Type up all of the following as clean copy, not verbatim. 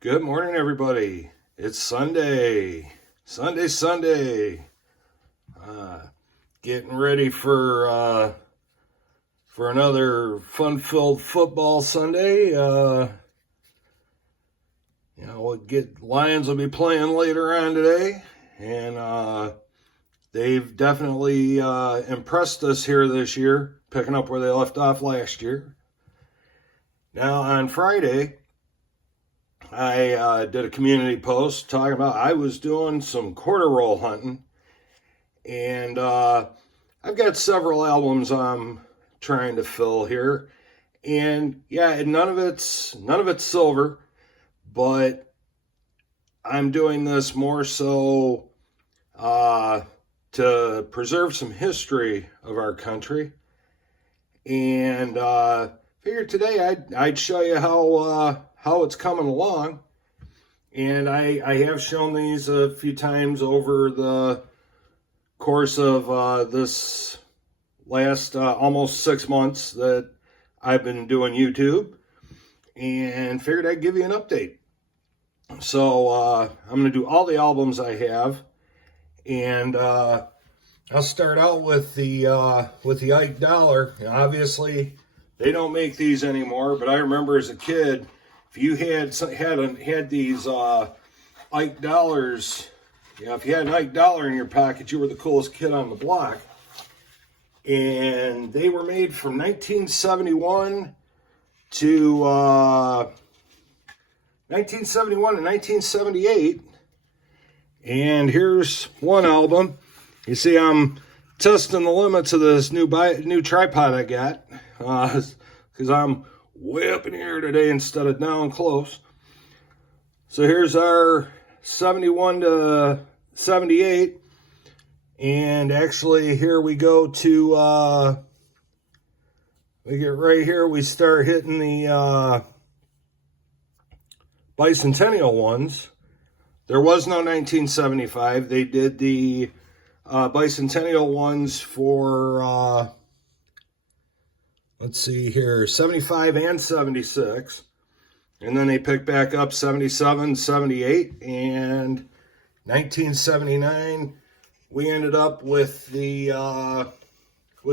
Good morning, everybody. It's Sunday. Sunday. Getting ready for another fun-filled football Sunday. Lions will be playing later on today, and they've definitely impressed us here this year, picking up where they left off last year. Now on Friday, I did a community post talking about I was doing some quarter roll hunting, and I've got several albums I'm trying to fill here, and yeah, none of it's silver, but I'm doing this more so to preserve some history of our country, and figured today I'd show you how it's coming along. And I have shown these a few times over the course of this last almost 6 months that I've been doing YouTube, and figured I'd give you an update. So I'm going to do all the albums I have, and I'll start out with the Ike Dollar. Obviously, they don't make these anymore, but I remember as a kid, if you had these Ike Dollars, if you had an Ike Dollar in your pocket, you were the coolest kid on the block. And they were made from 1971 to 1978. And here's one album. You see, I'm testing the limits of this new tripod I got, because I'm way up in here today instead of down close. So here's our 71 to 78, and actually here we go to we get right here, we start hitting the bicentennial ones. There was no 1975. They did the bicentennial ones for let's see here, 75 and 76. And then they picked back up 77, 78, and 1979, we ended up with the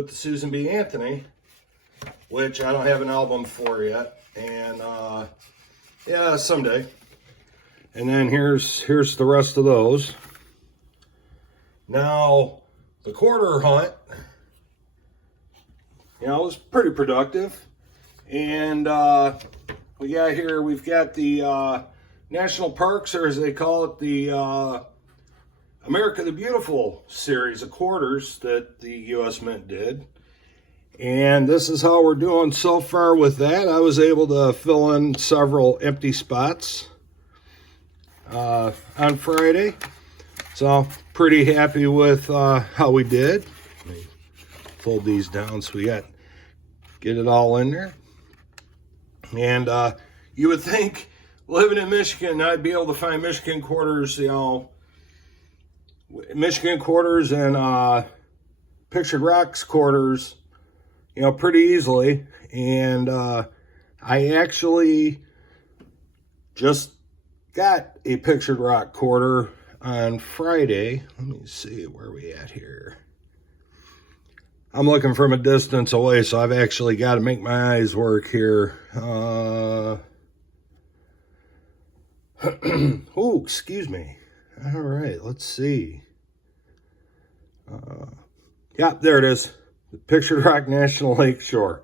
Susan B. Anthony, which I don't have an album for yet. And yeah, someday. And then here's the rest of those. Now, the quarter hunt, it was pretty productive. And we've got the National Parks, or as they call it, the America the Beautiful series of quarters that the U.S. Mint did. And this is how we're doing so far with that. I was able to fill in several empty spots on Friday. So pretty happy with how we did. Let me fold these down so we get it all in there. And you would think, living in Michigan, I'd be able to find Michigan quarters, Michigan quarters and Pictured Rocks quarters, pretty easily. And I actually just got a Pictured Rock quarter on Friday. Let me see where we at here. I'm looking from a distance away, so I've actually got to make my eyes work here. Oh, excuse me. All right, let's see. Yeah, there it is. The Pictured Rock National Lake Shore.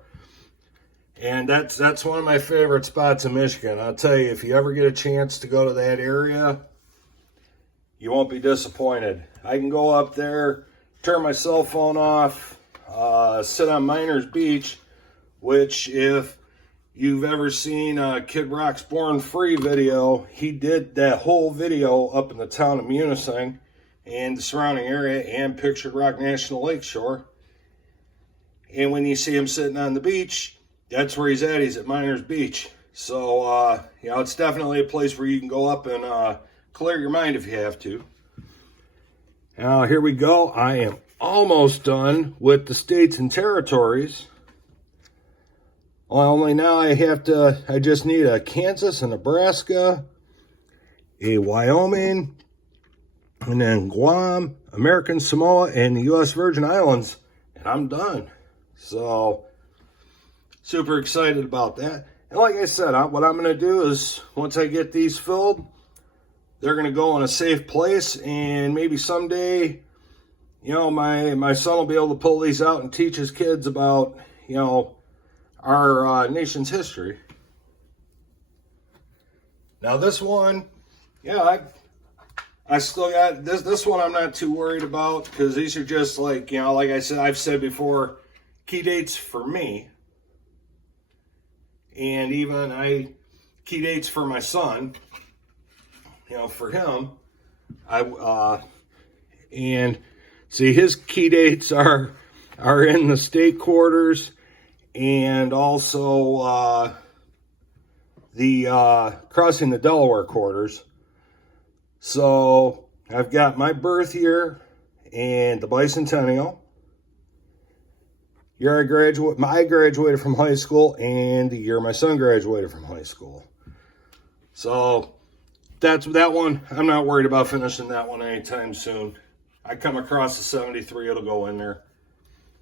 And that's one of my favorite spots in Michigan. I'll tell you, if you ever get a chance to go to that area, you won't be disappointed. I can go up there, turn my cell phone off, sit on Miners Beach, which, if you've ever seen Kid Rock's Born Free video, he did that whole video up in the town of Munising and the surrounding area and Pictured Rock National Lake Shore. And when you see him sitting on the beach, that's where he's at. He's at Miners Beach. So, it's definitely a place where you can go up and clear your mind if you have to. Now, here we go. I am almost done with the states and territories. Well, only now I just need a Kansas, a Nebraska, a Wyoming, and then Guam, American Samoa, and the U.S. Virgin Islands, and I'm done. So, super excited about that. And like I said, what I'm going to do is, once I get these filled, they're going to go in a safe place, and maybe someday, you know, my son will be able to pull these out and teach his kids about, you know, our nation's history. Now this one, yeah, I still got this one. I'm not too worried about, because these are just like, you know, like I've said before, key dates for me, and even key dates for my son. You know, for him, and see, his key dates are in the state quarters, and also the crossing the Delaware quarters. So I've got my birth year and the bicentennial. Year I graduated from high school, and the year my son graduated from high school. So that's that one. I'm not worried about finishing that one anytime soon. I come across the 73, it'll go in there.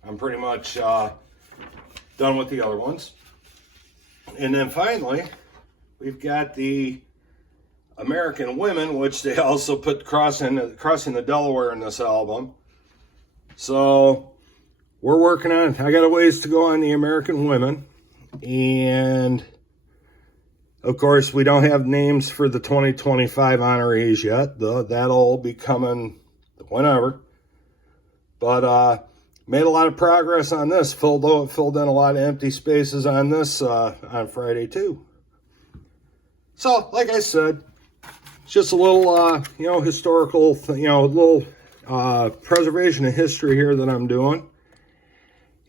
I'm pretty much done with the other ones. And then finally, we've got the American Women, which they also put crossing the Delaware in this album. So we're working on it. I got a ways to go on the American Women. And of course, we don't have names for the 2025 honorees yet. That'll be coming whenever. But made a lot of progress on this. Filled in a lot of empty spaces on this on Friday too. So, like I said, it's just a little you know, historical, you know, a little preservation of history here that I'm doing,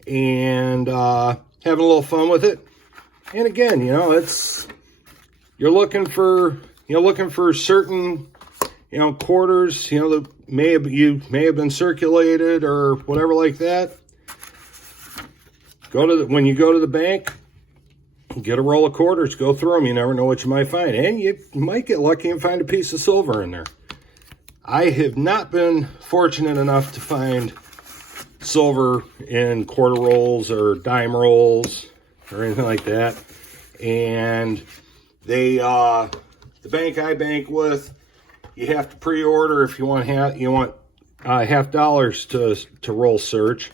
and having a little fun with it. And again, you know, you're looking for certain, you know, quarters, you know, that may have been circulated or whatever like that. When you go to the bank, get a roll of quarters, go through them. You never know what you might find, and you might get lucky and find a piece of silver in there. I have not been fortunate enough to find silver in quarter rolls or dime rolls or anything like that. And the bank I bank with, you have to pre-order if you want half dollars to roll search.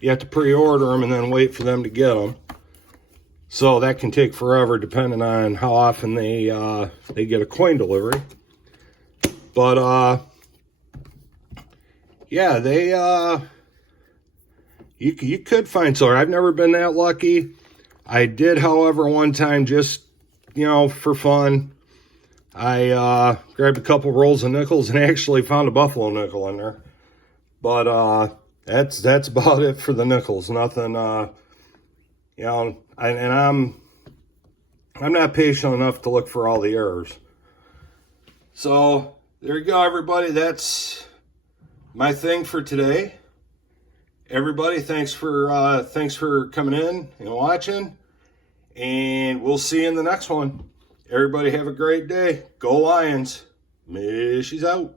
You have to pre-order them and then wait for them to get them. So that can take forever depending on how often they get a coin delivery. But yeah, you could find silver. I've never been that lucky. I did, however, one time, just, you know, for fun, I grabbed a couple rolls of nickels and actually found a buffalo nickel in there. But that's about it for the nickels. Nothing, you know, and I'm not patient enough to look for all the errors. So there you go, everybody. That's my thing for today. Everybody, thanks for coming in and watching, and we'll see you in the next one. Everybody have a great day. Go Lions. Mishy's out.